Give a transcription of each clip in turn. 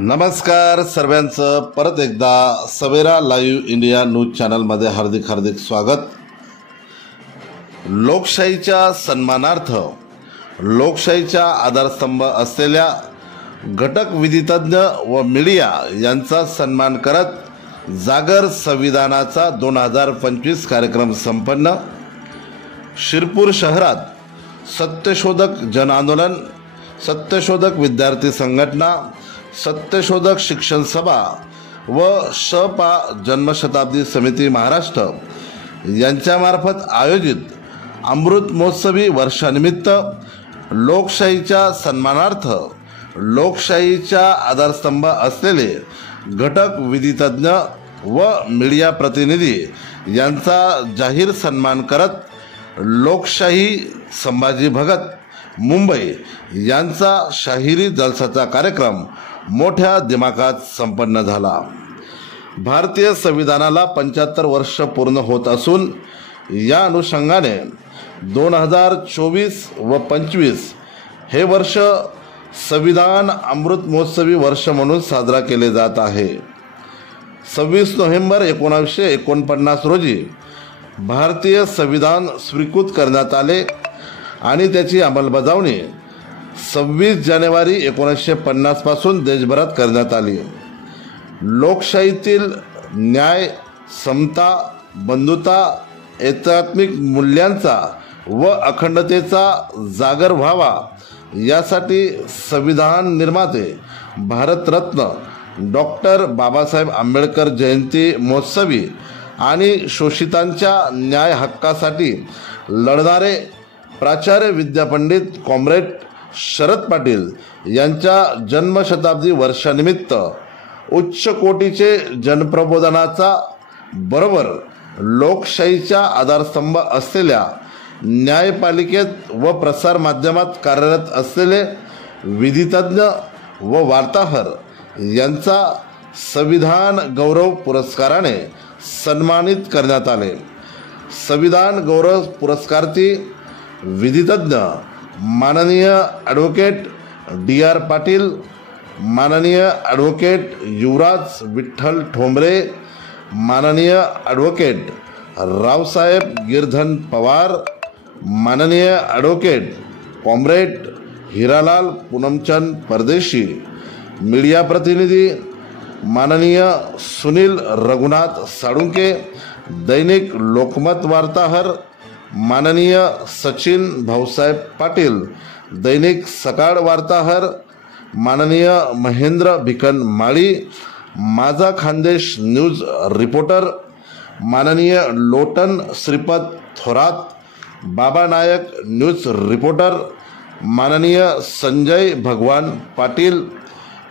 नमस्कार सर्वांचं परत एकदा सवेरा लाईव्ह इंडिया न्यूज चॅनलमध्ये हार्दिक स्वागत। लोकशाहीच्या सन्मानार्थ लोकशाहीचा आधारस्तंभ असलेल्या घटक विधितज्ञ व मीडिया यांचा सन्मान करत जागर संविधानाचा 2025 कार्यक्रम संपन्न। शिरपूर शहरात सत्यशोधक जन आंदोलन, सत्यशोधक विद्यार्थी संघटना, सत्यशोधक शिक्षण सभा व शपा जन्मशताब्दी समिती महाराष्ट्र यांच्यामार्फत आयोजित अमृत महोत्सवी वर्षानिमित्त लोकशाहीच्या सन्मानार्थ लोकशाहीचा आधारस्तंभ असलेले घटक विधितज्ञ व मीडिया प्रतिनिधी यांचा जाहीर सन्मान करत लोकशाही संभाजी भगत मुंबई यांचा शाहिरी जलसाचा कार्यक्रम मोठ्या दिमाखात संपन्न झाला। भारतीय संविधानाला 75 वर्ष पूर्ण होत असून या अनुषंगाने 2024 व 25 हे वर्ष संविधान अमृत महोत्सवी वर्ष म्हणून साजरा केले जात आहे। 26 नोव्हेंबर 1949 रोजी भारतीय संविधान स्वीकृत करण्यात आले आणि त्याची अंमलबजावणी 26 जानेवारी 1950 पासून देशभरात करण्यात आली। लोकशाहीतील न्याय, समता, बंधुता, एकात्मिक मूल्यांचा व अखंडतेचा जागर व्हावा यासाठी संविधान निर्माते भारतरत्न डॉक्टर बाबासाहेब आंबेडकर जयंती महोत्सवी आणि शोषितांच्या न्याय हक्कासाठी लढणारे प्राचार्य विद्यापंडित कॉम्रेड शरद पाटील यांच्या जन्मशताब्दी वर्षानिमित्त उच्च कोटीचे जनप्रबोधनाचा बरोबर लोकशाहीचा आधारस्तंभ असलेल्या न्यायपालिकेत व प्रसार माध्यमात कार्यरत असलेले विधितज्ञ व वार्ताहर यांचा संविधान गौरव पुरस्काराने सन्मानित करण्यात आले। संविधान गौरव पुरस्कारार्थी विधितज्ञ माननीय ॲडव्होकेट डी.आर. पाटील, माननीय ॲडव्होकेट युवराज विठ्ठल ठोंबरे, माननीय ॲडव्होकेट रावसाहेब गिरधन पवार, माननीय ॲडव्होकेट कॉम्रेड हिरालाल पूनमचंद परदेशी, मीडिया प्रतिनिधी माननीय सुनील रघुनाथ साळुंके, दैनिक लोकमत वार्ताहर माननीय सचिन भाऊसाहेब पाटील, दैनिक सकाळ वार्ताहर माननीय महेंद्र भिकन माळी, माझा खानदेश न्यूज रिपोर्टर माननीय लोटन श्रीपद थोरात, बाबा नायक न्यूज रिपोर्टर माननीय संजय भगवान पाटील,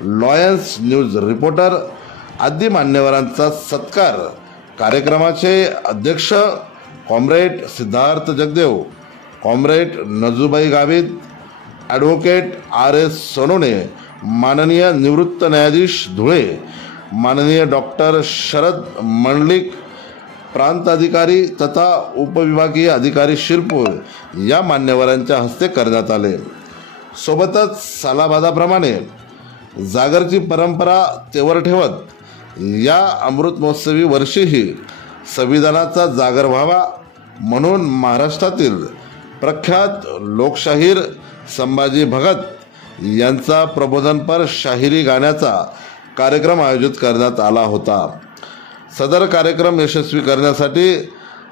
लॉयन्स न्यूज रिपोर्टर आदी मान्यवरांचा सत्कार कार्यक्रमाचे अध्यक्ष comrade Siddharth Jagdev, comrade Najubai Gavit, advocate R.S. Sonone, माननीय निवृत्त न्यायाधीश धुळे, माननीय डॉक्टर शरद मंडलिक, प्रांत अधिकारी तथा उपविभागीय अधिकारी शिरपूर या मान्यवरांच्या हस्ते करण्यात आले। सोबतच सालाबादाप्रमाणे जागरची परंपरा तेवर ठेवत या अमृत महोत्सवी वर्षीही संविधानाचा जागर व्हावा म्हणून महाराष्ट्रातील प्रख्यात लोकशाहीर संभाजी भगत यांचा प्रबोधनपर शाहिरी गाण्याचा कार्यक्रम आयोजित करण्यात आला होता। सदर कार्यक्रम यशस्वी करण्यासाठी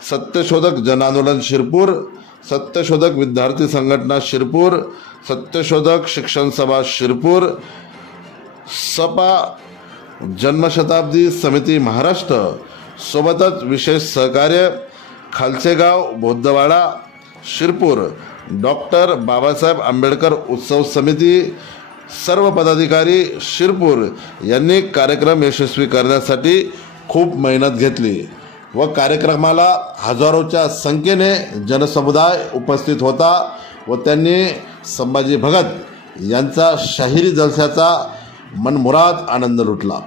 सत्यशोधक जन आंदोलन शिरपूर, सत्यशोधक विद्यार्थी संघटना शिरपूर, सत्यशोधक शिक्षण सभा शिरपूर, शपा जन्मशताब्दी समिती महाराष्ट्र सोबतच विशेष सहकार्य खालसेगाव बौद्धवाडा शिरपूर, डॉक्टर बाबासाहेब आंबेडकर उत्सव समिती, सर्व पदाधिकारी शिरपूर यांनी कार्यक्रम यशस्वी करण्यासाठी खूप मेहनत घेतली व कार्यक्रमाला हजारोच्या संख्येने जनसमुदाय उपस्थित होता व त्यांनी संभाजी भगत यांचा शाहिरी जलसाचा मनमुराद आनंद लुटला।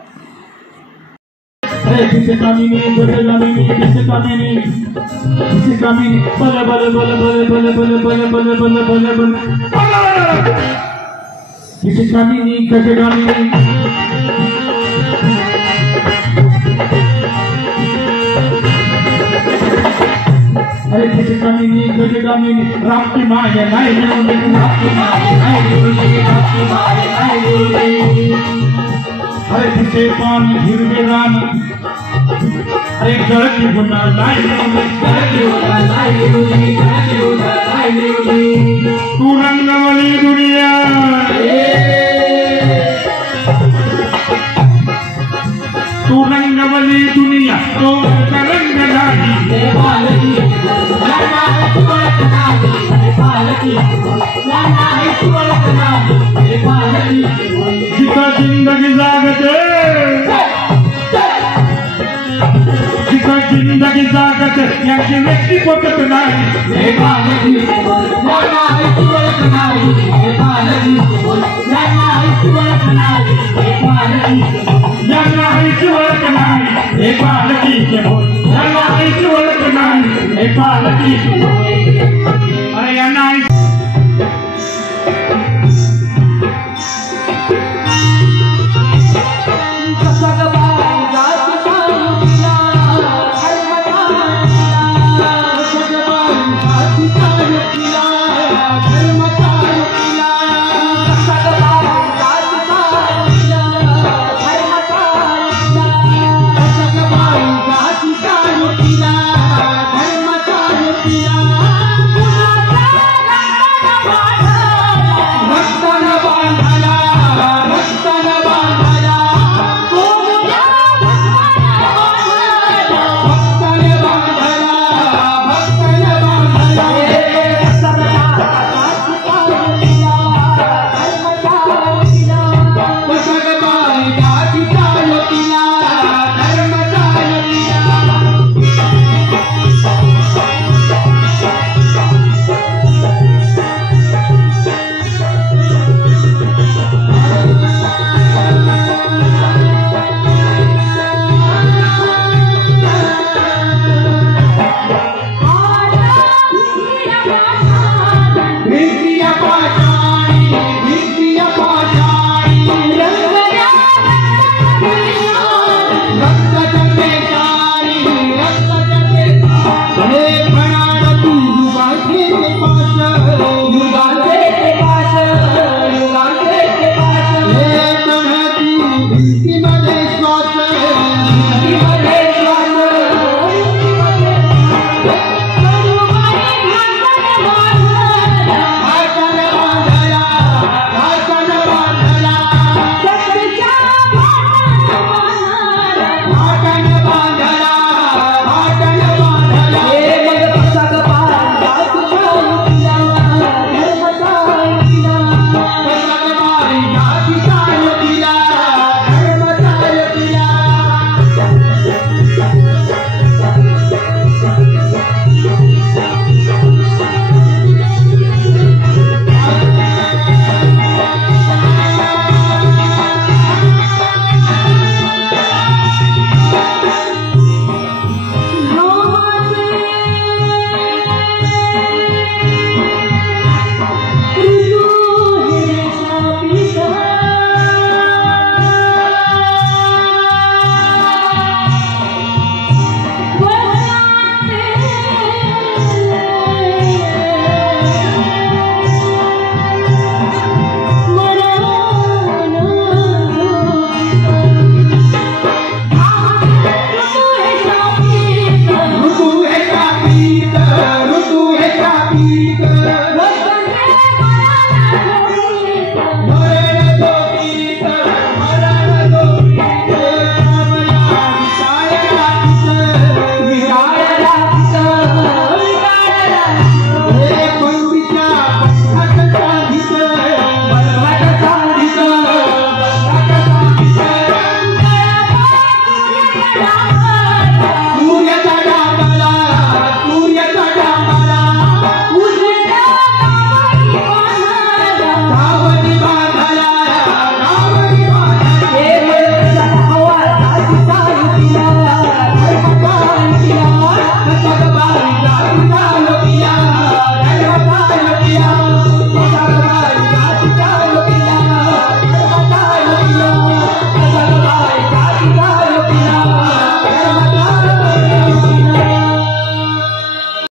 किसी कामिनी बोले कामिनी किसी कामिनी बोले बोले बोले बोले बोले बोले बोले बोले बोले बोले बोले किसी कामिनी कैसे कामिनी अरे गजकामिनी गजकामिनी रामची माय नाही लिवली रामची माय नाही लिवली रामची माय नाही लिवली अरे तिचे पान हिरवे रान अरे गळती गुन्हा नाही लिवली गळती गुन्हा नाही लिवली गळती गुन्हा नाही लिवली तू रंगवली दुनिया तू रंगवली दुनिया तो रंग नाही जिथं जिंदगी जागते जिथं जिंदगी जागते याची व्यक्ती बघत नाही यांना आईची ओळख नाही हे पालकी यांना आईची ओळख नाही हे पालकी